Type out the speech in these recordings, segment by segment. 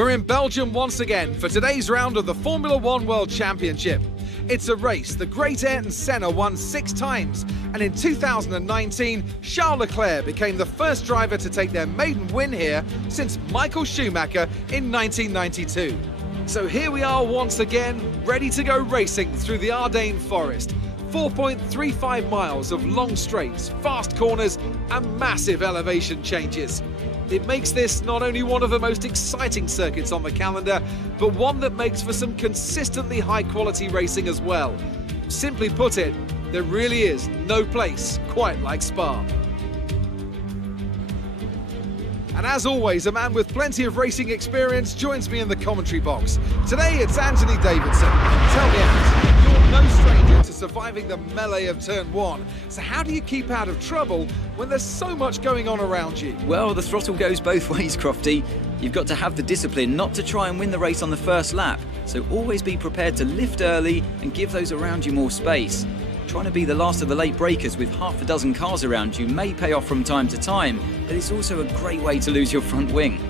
We're in Belgium once again for today's round of the Formula One World Championship. It's a race the great Ayrton Senna won 6 times, and in 2019, Charles Leclerc became the first driver to take their maiden win here since Michael Schumacher in 1992. So here we are once again, ready to go racing through the Ardennes forest. 4.35 miles of long straights, fast corners, and massive elevation changes. It makes this not only one of the most exciting circuits on the calendar, but one that makes for some consistently high-quality racing as well. Simply put it, there really is no place quite like Spa. And as always, a man with plenty of racing experience joins me in the commentary box. Today it's Anthony Davidson. Tell me, Ant, you're no stranger to surviving the melee of turn 1. So how do you keep out of trouble when there's so much going on around you? Well, the throttle goes both ways, Crofty. You've got to have the discipline not to try and win the race on the first lap. So always be prepared to lift early and give those around you more space. Trying to be the last of the late breakers with half a dozen cars around you may pay off from time to time, but it's also a great way to lose your front wing.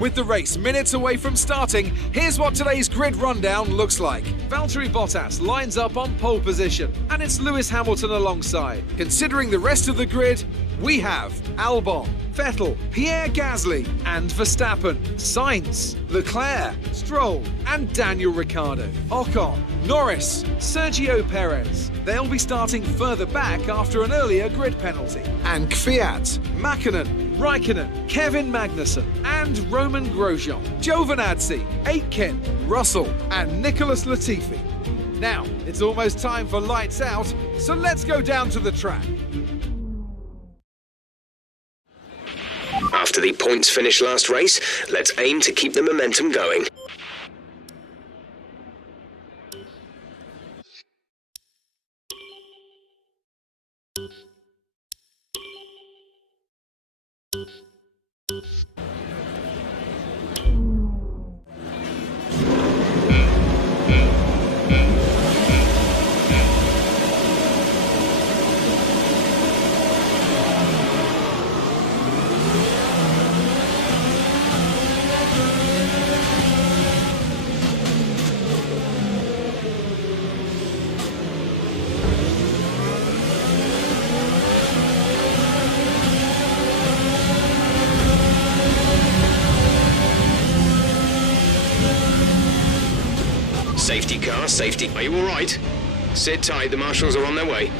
With the race minutes away from starting, here's what today's grid rundown looks like. Valtteri Bottas lines up on pole position, and it's Lewis Hamilton alongside. Considering the rest of the grid, we have Albon, Vettel, Pierre Gasly, and Verstappen, Sainz, Leclerc, Stroll, and Daniel Ricciardo, Ocon, Norris, Sergio Perez. They'll be starting further back after an earlier grid penalty. And Kvyat, Mäkinen, Raikkonen, Kevin Magnussen, and Roman Grosjean, Giovinazzi, Aitken, Russell, and Nicholas Latifi. Now, it's almost time for lights out, so let's go down to the track. After the points finish last race, let's aim to keep the momentum going. Safety car, safety. Are you all right? Sit tight, the marshals are on their way.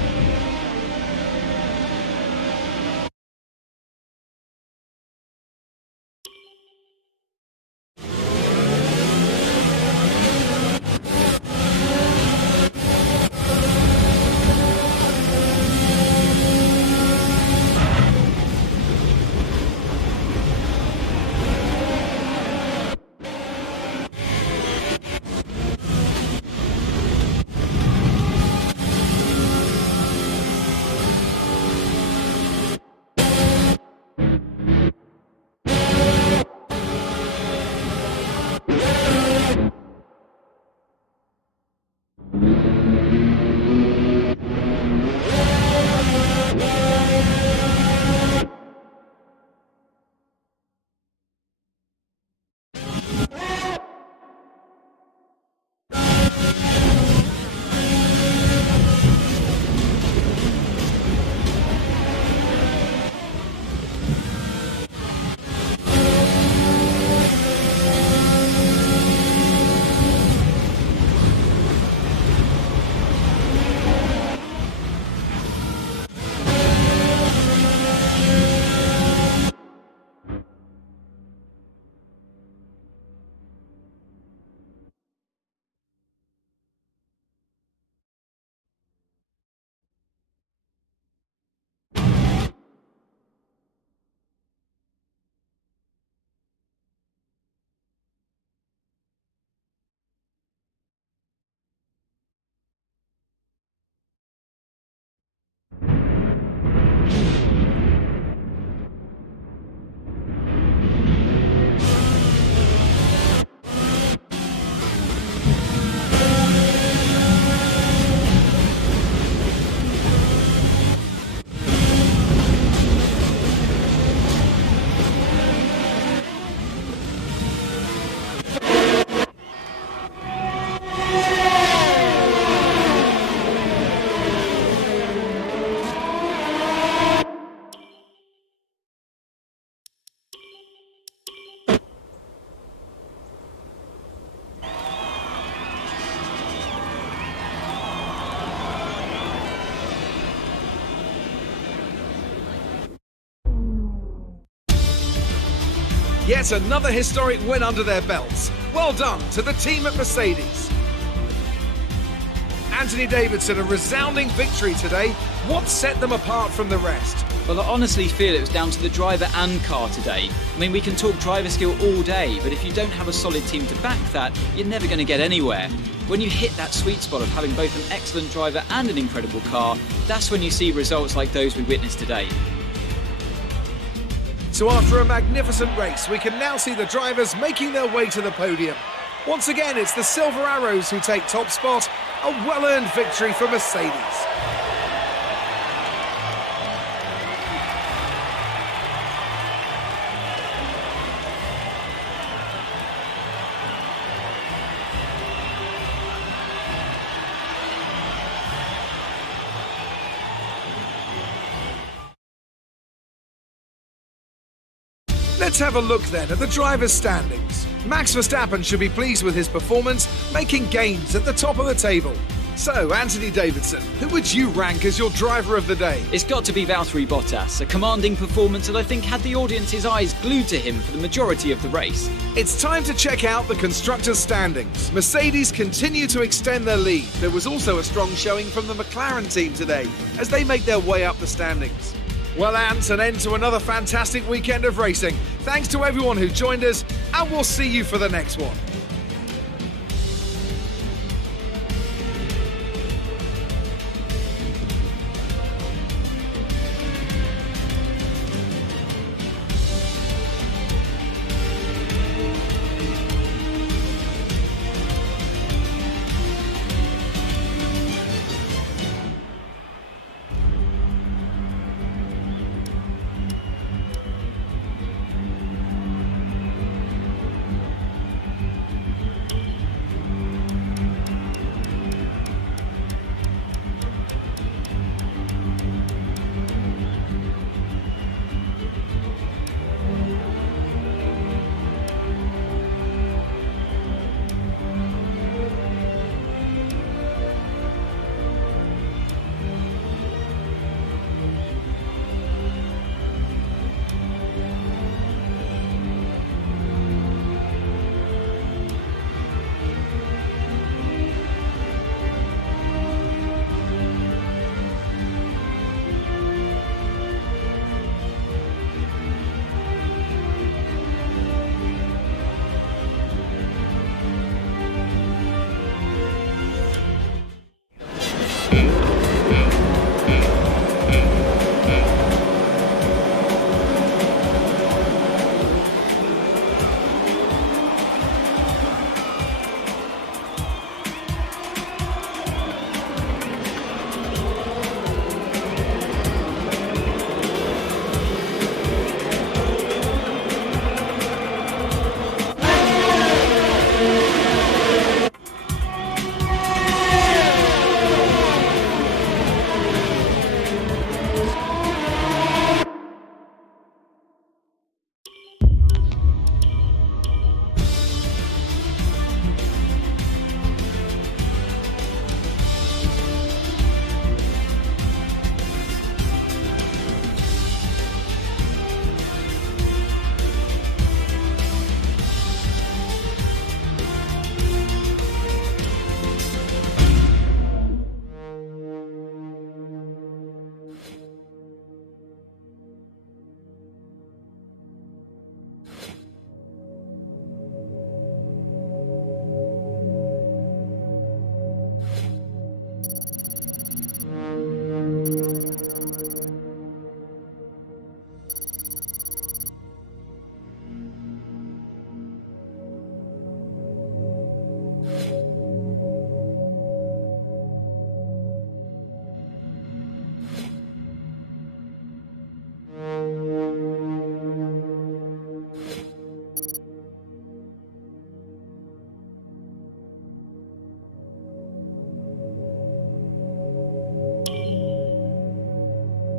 Yet another historic win under their belts. Well done to the team at Mercedes. Anthony Davidson, a resounding victory today. What set them apart from the rest? Well, I honestly feel it was down to the driver and car today. I mean, we can talk driver skill all day, but if you don't have a solid team to back that, you're never going to get anywhere. When you hit that sweet spot of having both an excellent driver and an incredible car, that's when you see results like those we witnessed today. So after a magnificent race, we can now see the drivers making their way to the podium. Once again, it's the Silver Arrows who take top spot. A well-earned victory for Mercedes. Let's have a look then at the drivers' standings. Max Verstappen should be pleased with his performance, making gains at the top of the table. So, Anthony Davidson, who would you rank as your driver of the day? It's got to be Valtteri Bottas, a commanding performance that I think had the audience's eyes glued to him for the majority of the race. It's time to check out the constructors' standings. Mercedes continue to extend their lead. There was also a strong showing from the McLaren team today as they make their way up the standings. Well, Ant, an end to another fantastic weekend of racing. Thanks to everyone who joined us, and we'll see you for the next one.